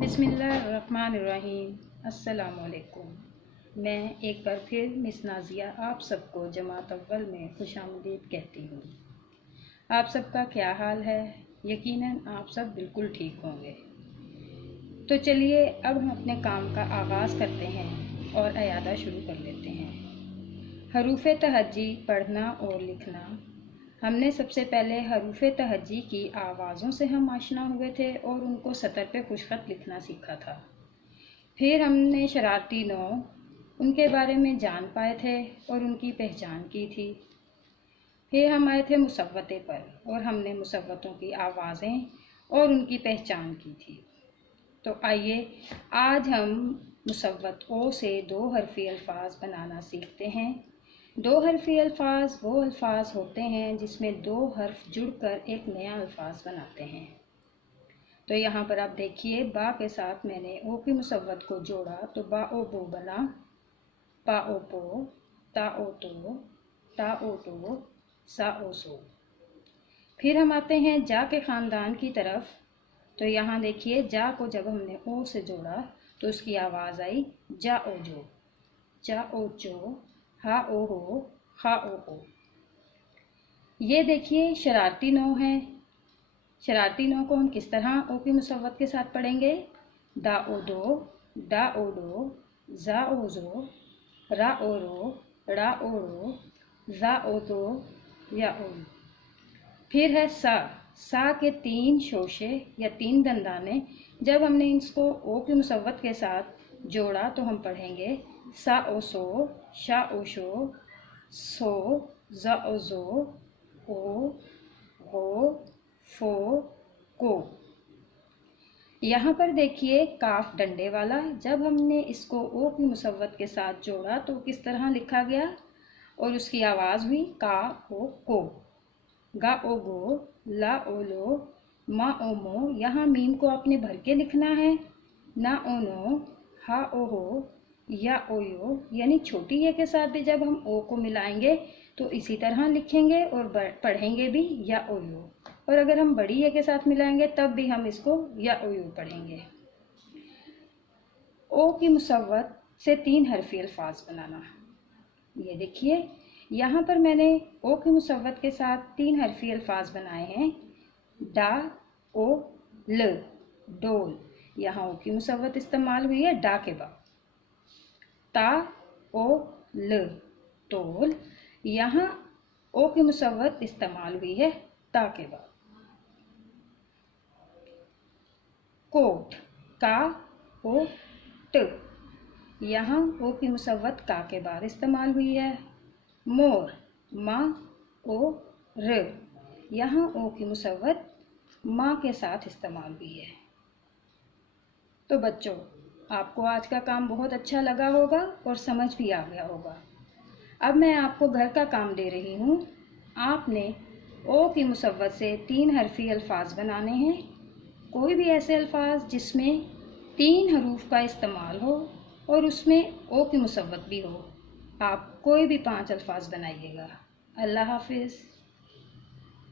बिस्मिल्लाहिर्रहमानिर्रहीम। अस्सलामुअलैकुम। मैं एक बार फिर मिस नाज़िया आप सबको जमात अव्वल में खुशामदीद कहती हूँ। आप सबका क्या हाल है? यकीनन आप सब बिल्कुल ठीक होंगे। तो चलिए अब हम अपने काम का आगाज़ करते हैं और अयादा शुरू कर लेते हैं। हरूफ तहज्जी पढ़ना और लिखना। हमने सबसे पहले हरूफ तहज्जी की आवाज़ों से हम आशना हुए थे और उनको सतर पे खुशखत लिखना सीखा था। फिर हमने शरारती नौ उनके बारे में जान पाए थे और उनकी पहचान की थी। फिर हम आए थे मुसव्वते पर और हमने मुसव्वतों की आवाज़ें और उनकी पहचान की थी। तो आइए आज हम मुसव्वत ओ से दो हरफी अल्फाज बनाना सीखते हैं। दो हरफी अल्फाज वो अल्फाज होते हैं जिसमें दो हर्फ जुड़कर एक नया अल्फाज बनाते हैं। तो यहाँ पर आप देखिए, बा के साथ मैंने ओ की मुसव्वत को जोड़ा तो बा ओ बो बना, पा ओ पो, ता ओ तो, ता ओ तो, सा ओ सो। फिर हम आते हैं जा के ख़ानदान की तरफ। तो यहाँ देखिए, जा को जब हमने ओ से जोड़ा तो उसकी आवाज़ आई जा ओ जो, जा ओ चो, हा ओ हो, खा ओ हो। ये देखिए शरारती नौ है। शरारती नौ को हम किस तरह ओ की मुसव्वत के साथ पढ़ेंगे? दा ओ दो, डा ओ डो, जा ओ जो, रा ओ रो, ड़ा ओ रो, जा ओ तो, या ओ। फिर है सा के तीन शोशे या तीन दंदाने। जब हमने इसको ओ की मुसव्वत के साथ जोड़ा तो हम पढ़ेंगे सा ओ सो, शा ओ शो, सो, जा ओ जो, ओ, गो, फो, को। यहाँ पर देखिए काफ डंडे वाला। जब हमने इसको ओ की मुसव्वत के साथ जोड़ा तो किस तरह लिखा गया और उसकी आवाज़ हुई का ओ को। गा ओ गो, ला ओ लो, मा ओ मो। यहाँ मीम को आपने भर के लिखना है। ना ओ नो, हा ओ हो, या ओ यो। यानी छोटी ये के साथ भी जब हम ओ को मिलाएंगे तो इसी तरह लिखेंगे और पढ़ेंगे भी या ओ यो। और अगर हम बड़ी ये के साथ मिलाएंगे तब भी हम इसको या ओ यो पढ़ेंगे। ओ की मुसव्वत से तीन हरफी अल्फाज बनाना। ये देखिए, यहाँ पर मैंने ओ की मुसव्वत के साथ तीन हरफी अल्फाज बनाए हैं। डा ओ ल, डोल। यहाँ ओ की मुसव्वत इस्तेमाल हुई है डा के बाद। ता ओ ल, तोल। यहाँ ओ की मुसव्वत इस्तेमाल हुई है ता के बाद। कोट, का ओ ट। यहाँ ओ की मुसव्वत का के बाद इस्तेमाल हुई है। मोर, मा ओ र। यहाँ ओ की मुसव्वत माँ के साथ इस्तेमाल हुई है। तो बच्चों, आपको आज का काम बहुत अच्छा लगा होगा और समझ भी आ गया होगा। अब मैं आपको घर का काम दे रही हूँ। आपने ओ की मुसव्वत से तीन हरफी अल्फाज बनाने हैं। कोई भी ऐसे अल्फाज जिसमें तीन हरूफ का इस्तेमाल हो और उसमें ओ की मुसव्वत भी हो। आप कोई भी 5 अल्फाज बनाइएगा। अल्लाह हाफिज़।